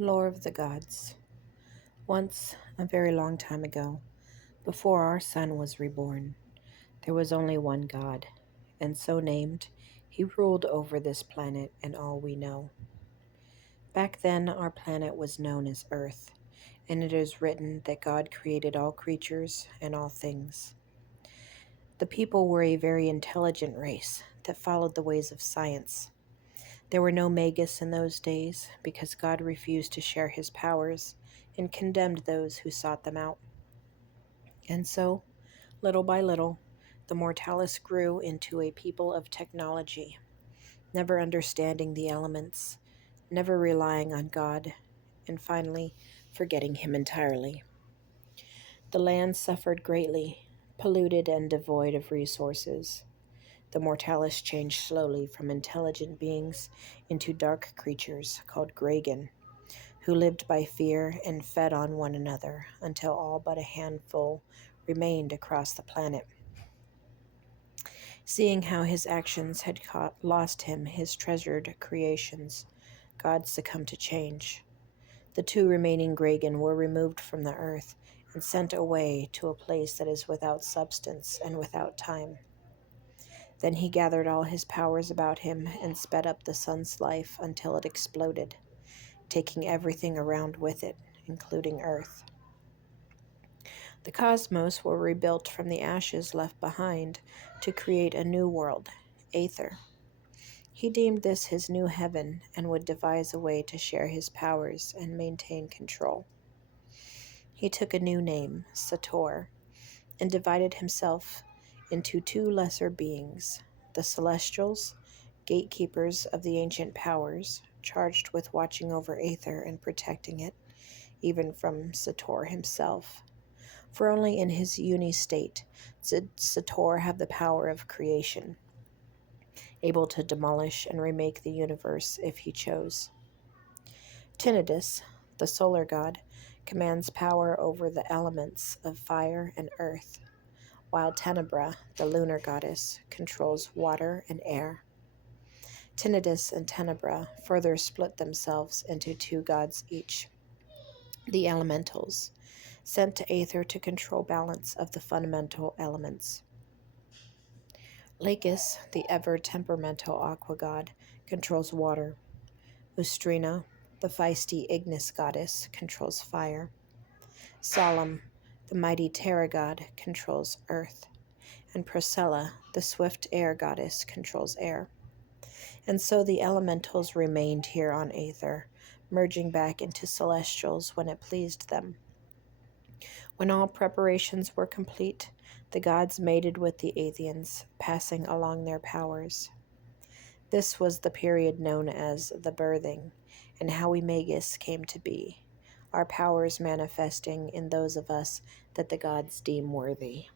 Lore of the Gods. Once, a very long time ago, before our sun was reborn, there was only one God, and so named, he ruled over this planet and all we know. Back then, our planet was known as Earth, and it is written that God created all creatures and all things. The people were a very intelligent race that followed the ways of science. There were no magus in those days because God refused to share his powers and condemned those who sought them out. And so, little by little, the Mortalis grew into a people of technology, never understanding the elements, never relying on God, and finally forgetting him entirely. The land suffered greatly, polluted and devoid of resources. The Mortalis changed slowly from intelligent beings into dark creatures called Gragan, who lived by fear and fed on one another until all but a handful remained across the planet. Seeing how his actions had lost him his treasured creations, God succumbed to change. The two remaining Gragan were removed from the earth and sent away to a place that is without substance and without time. Then he gathered all his powers about him and sped up the sun's life until it exploded, taking everything around with it, including Earth. The cosmos were rebuilt from the ashes left behind to create a new world, Aether. He deemed this his new heaven and would devise a way to share his powers and maintain control. He took a new name, Sator, and divided himself into two lesser beings, the Celestials, gatekeepers of the ancient powers, charged with watching over Aether and protecting it, even from Sator himself. For only in his uni state did Sator have the power of creation, able to demolish and remake the universe if he chose. Tinnitus, the solar god, commands power over the elements of fire and earth, while Tenebra, the lunar goddess, controls water and air. Tinnitus and Tenebra further split themselves into two gods each, the elementals, sent to Aether to control balance of the fundamental elements. Lacus, the ever-temperamental aqua god, controls water. Ustrina, the feisty Ignis goddess, controls fire. Solemn, the mighty Terra god, controls earth. And Procella, the swift air goddess, controls air. And so the elementals remained here on Aether, merging back into celestials when it pleased them. When all preparations were complete, the gods mated with the Aethians, passing along their powers. This was the period known as the birthing, and how we Magus came to be, our powers manifesting in those of us that the gods deem worthy.